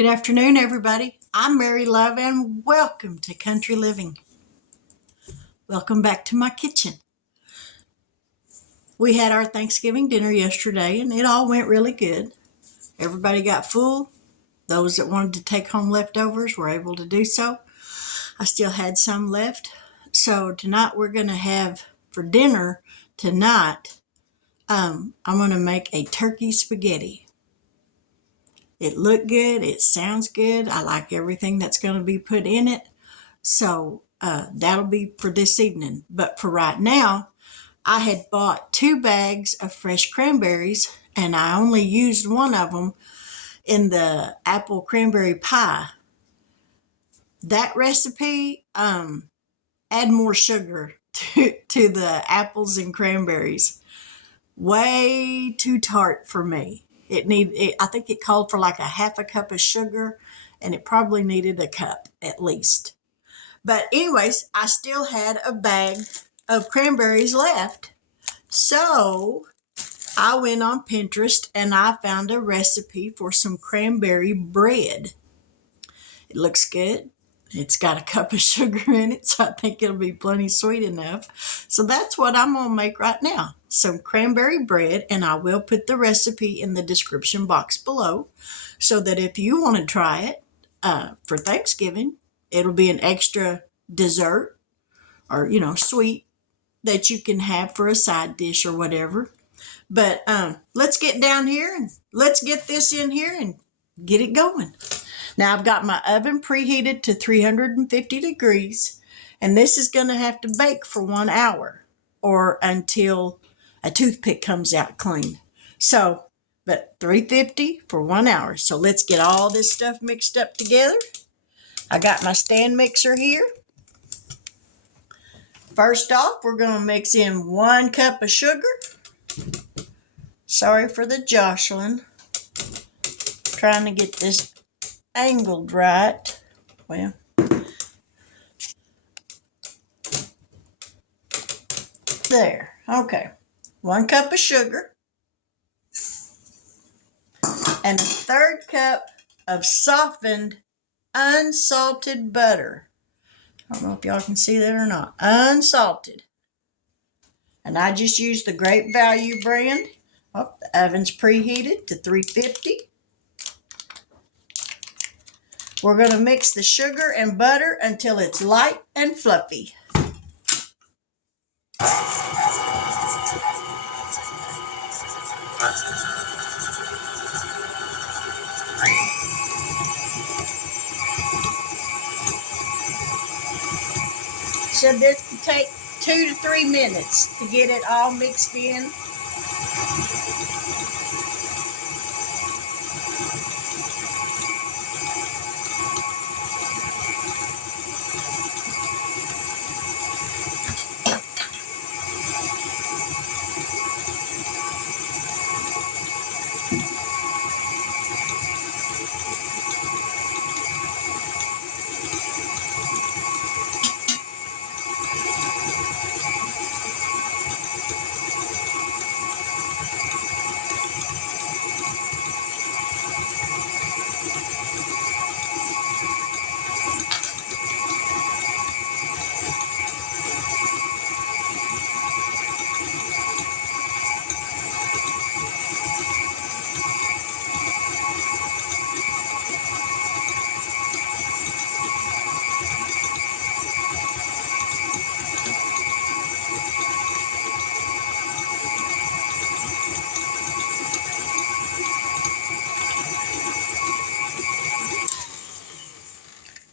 Good afternoon, everybody. I'm Mary Love, and welcome to Country Living. Welcome back to my kitchen. We had our Thanksgiving dinner yesterday, and it all went really good. Everybody got full. Those that wanted to take home leftovers were able to do so. I still had some left. So tonight we're going to have, for dinner tonight, I'm going to make a turkey spaghetti. It looked good. It sounds good. I like everything that's going to be put in it. So that'll be for this evening. But for right now, I had bought 2 bags of fresh cranberries, and I only used one of them in the apple cranberry pie. That recipe, add more sugar to the apples and cranberries. Way too tart for me. I think it called for like a half a cup of sugar, and it probably needed a cup at least. But anyways, I still had a bag of cranberries left. So I went on Pinterest and I found a recipe for some cranberry bread. It looks good. It's got a cup of sugar in it, so I think it'll be plenty sweet enough. So that's what I'm going to make right now. Some cranberry bread, and I will put the recipe in the description box below so that if you want to try it for Thanksgiving, it'll be an extra dessert or, sweet that you can have for a side dish or whatever. But let's get down here and let's get this in here and get it going. Now I've got my oven preheated to 350 degrees, and this is going to have to bake for 1 hour or until a toothpick comes out clean. So, but 350 for 1 hour. So let's get all this stuff mixed up together. I got my stand mixer here. First off, we're going to mix in 1 cup of sugar. Sorry for the jostling. Trying to get this angled right. Well, there. Okay. 1 cup of sugar. And a 1/3 cup of softened unsalted butter. I don't know if y'all can see that or not. Unsalted. And I just used the Great Value brand. Oh, the oven's preheated to 350. We're going to mix the sugar and butter until it's light and fluffy. So this can take 2 to 3 minutes to get it all mixed in.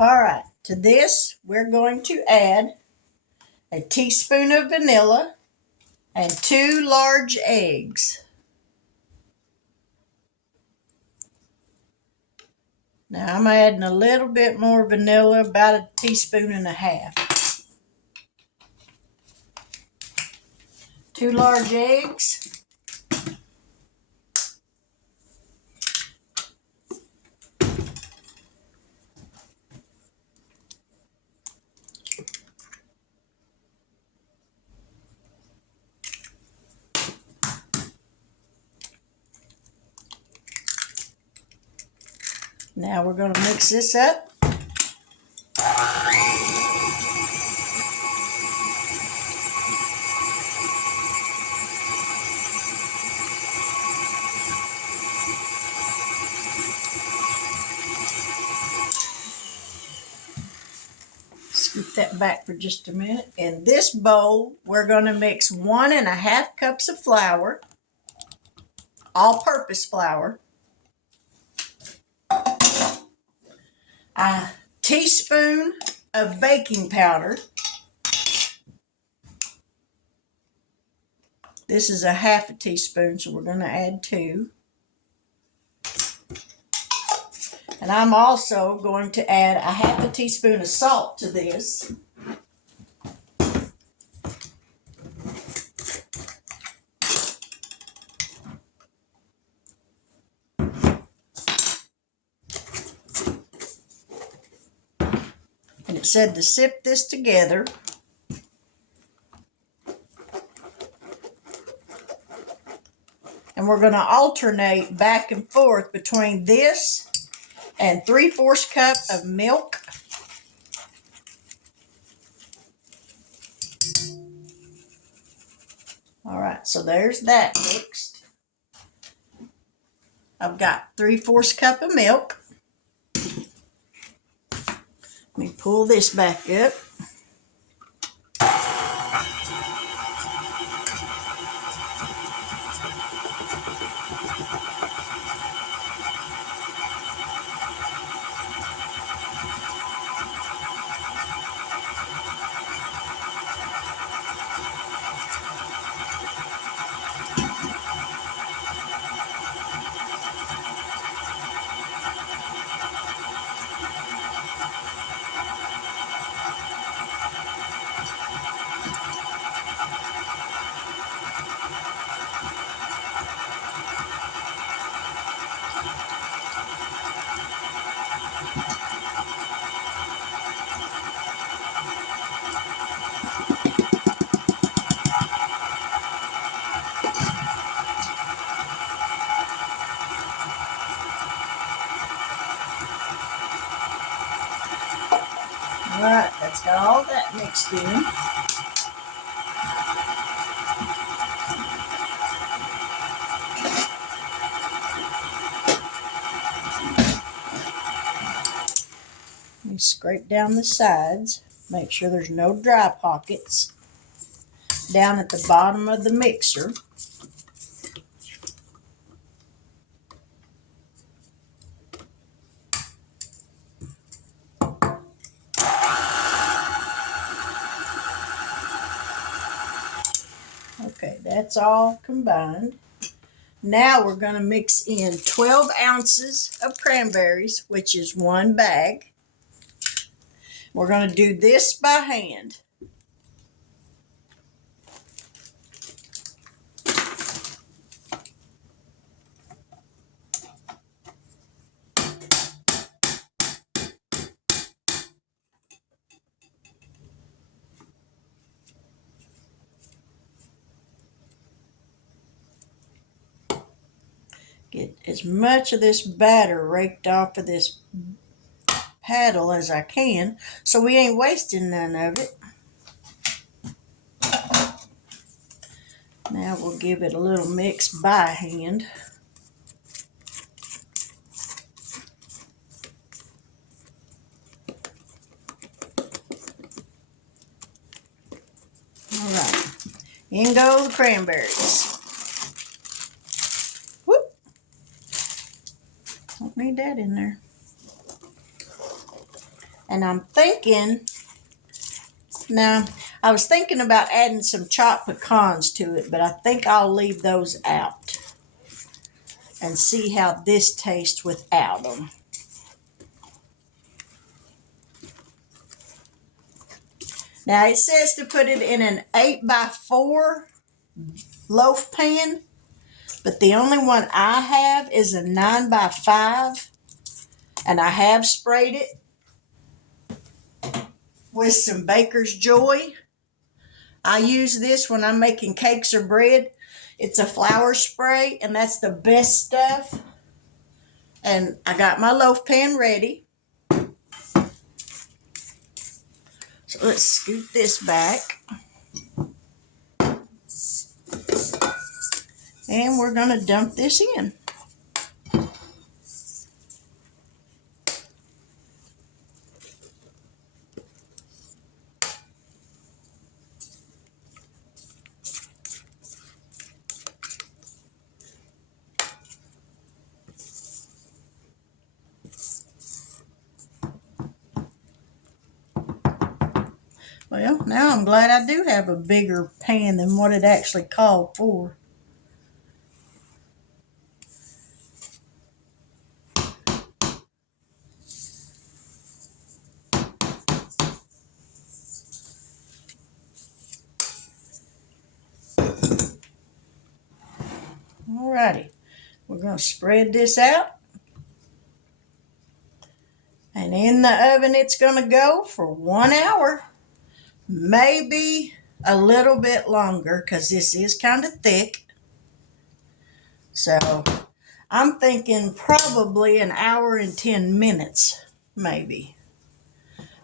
All right, to this, we're going to add a teaspoon of vanilla and 2 large eggs. Now I'm adding a little bit more vanilla, about 1.5 teaspoons. 2 large eggs. Now we're going to mix this up. Scoop that back for just a minute. In this bowl, we're going to mix 1.5 cups of flour, all-purpose flour, a teaspoon of baking powder. This is a 1/2 teaspoon, so we're going to add 2. And I'm also going to add a 1/2 teaspoon of salt to this. And it said to sift this together. And we're going to alternate back and forth between this and 3/4 cup of milk. All right, so there's that mixed. I've got 3/4 cup of milk. Let me pull this back up. All right, that's got all that mixed in. Let me scrape down the sides, make sure there's no dry pockets down at the bottom of the mixer. Okay, that's all combined. Now we're going to mix in 12 ounces of cranberries, which is 1 bag. We're going to do this by hand. Get as much of this batter raked off of this paddle as I can, so we ain't wasting none of it. Now we'll give it a little mix by hand. All right, in go the cranberries. Whoop! Don't need that in there. And I'm thinking, now I was thinking about adding some chopped pecans to it, but I think I'll leave those out and see how this tastes without them. Now it says to put it in an 8x4 loaf pan, but the only one I have is a 9x5, and I have sprayed it with some Baker's Joy. I use this when I'm making cakes or bread. It's a flour spray, and that's the best stuff. And I got my loaf pan ready. So let's scoot this back. And we're going to dump this in. Well, now I'm glad I do have a bigger pan than what it actually called for. Alrighty, we're going to spread this out. And in the oven it's going to go for 1 hour. Maybe a little bit longer because this is kind of thick. So I'm thinking probably 1 hour and 10 minutes, maybe.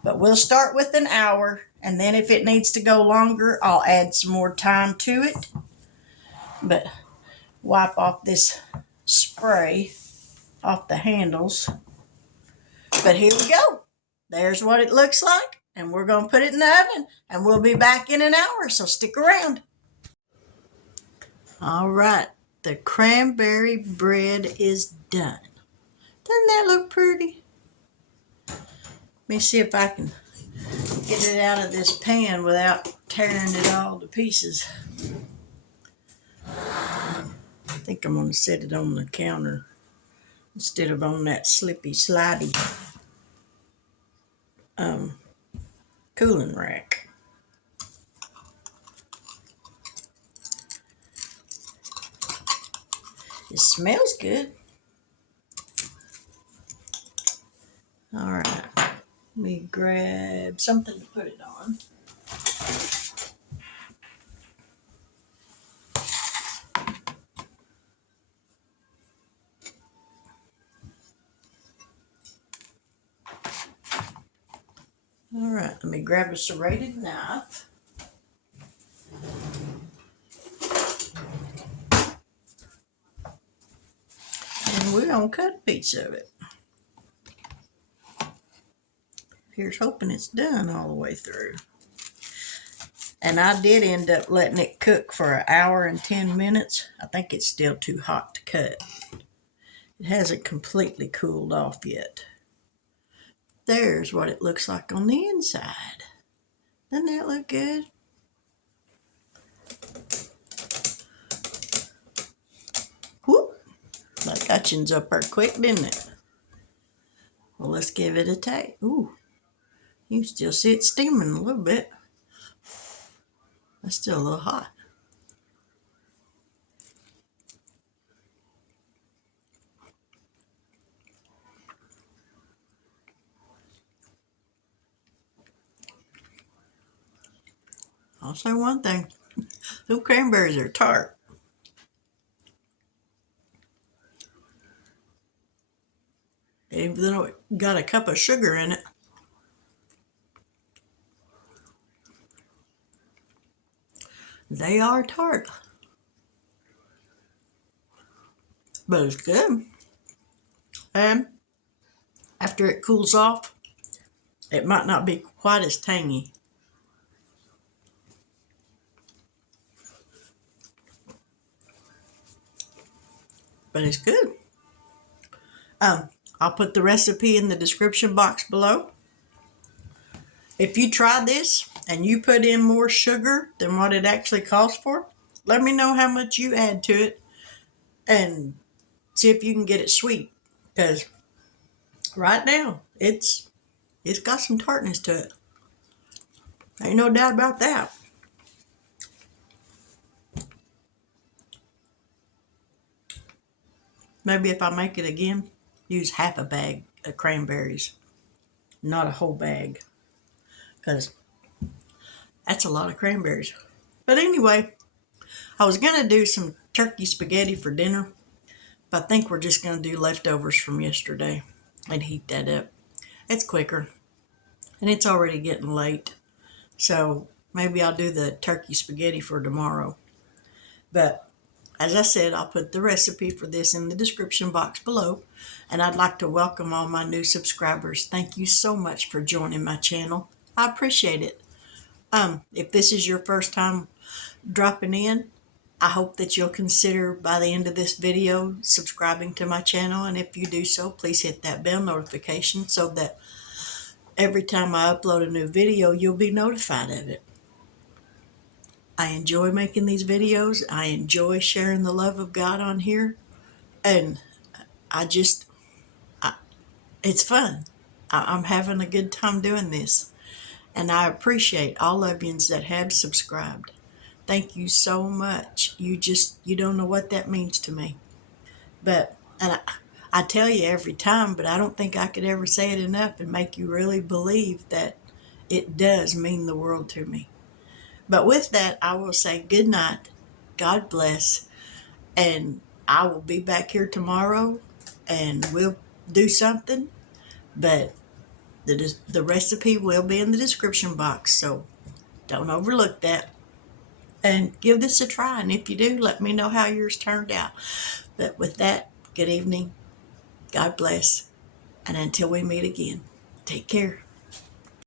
But we'll start with 1 hour, and then if it needs to go longer, I'll add some more time to it. But wipe off this spray off the handles. But here we go. There's what it looks like, and we're going to put it in the oven, and we'll be back in 1 hour, so stick around. All right, the cranberry bread is done. Doesn't that look pretty? Let me see if I can get it out of this pan without tearing it all to pieces. I think I'm going to set it on the counter instead of on that slippy, slidey cooling rack. It smells good. All right, let me grab something to put it on. All right, let me grab a serrated knife. And we're going to cut a piece of it. Here's hoping it's done all the way through. And I did end up letting it cook for 1 hour and 10 minutes. I think it's still too hot to cut. It hasn't completely cooled off yet. There's what it looks like on the inside. Doesn't that look good? Whoop! That got up there quick, didn't it? Well, let's give it a taste. Ooh, you can still see it steaming a little bit. That's still a little hot. I'll say one thing. Those cranberries are tart. Even though it got a cup of sugar in it. They are tart. But it's good. And after it cools off, it might not be quite as tangy. But it's good. I'll put the recipe in the description box below. If you try this and you put in more sugar than what it actually calls for, let me know how much you add to it and see if you can get it sweet. Because right now, it's got some tartness to it. Ain't no doubt about that. Maybe if I make it again, use half a bag of cranberries, not a whole bag, because that's a lot of cranberries. But anyway, I was going to do some turkey spaghetti for dinner, I think we're just going to do leftovers from yesterday and heat that up. It's quicker, and it's already getting late. So maybe I'll do the turkey spaghetti for tomorrow. But as I said, I'll put the recipe for this in the description box below. And I'd like to welcome all my new subscribers. Thank you so much for joining my channel. I appreciate it. If this is your first time dropping in, I hope that you'll consider by the end of this video subscribing to my channel. And if you do so, please hit that bell notification so that every time I upload a new video, you'll be notified of it. I enjoy making these videos. I enjoy sharing the love of God on here. And I just, it's fun. I'm having a good time doing this. And I appreciate all of you that have subscribed. Thank you so much. You don't know what that means to me. But, and I tell you every time, but I don't think I could ever say it enough and make you really believe that it does mean the world to me. But with that, I will say good night. God bless. And I will be back here tomorrow and we'll do something. But the recipe will be in the description box. So don't overlook that. And give this a try. And if you do, let me know how yours turned out. But with that, good evening. God bless. And until we meet again, take care.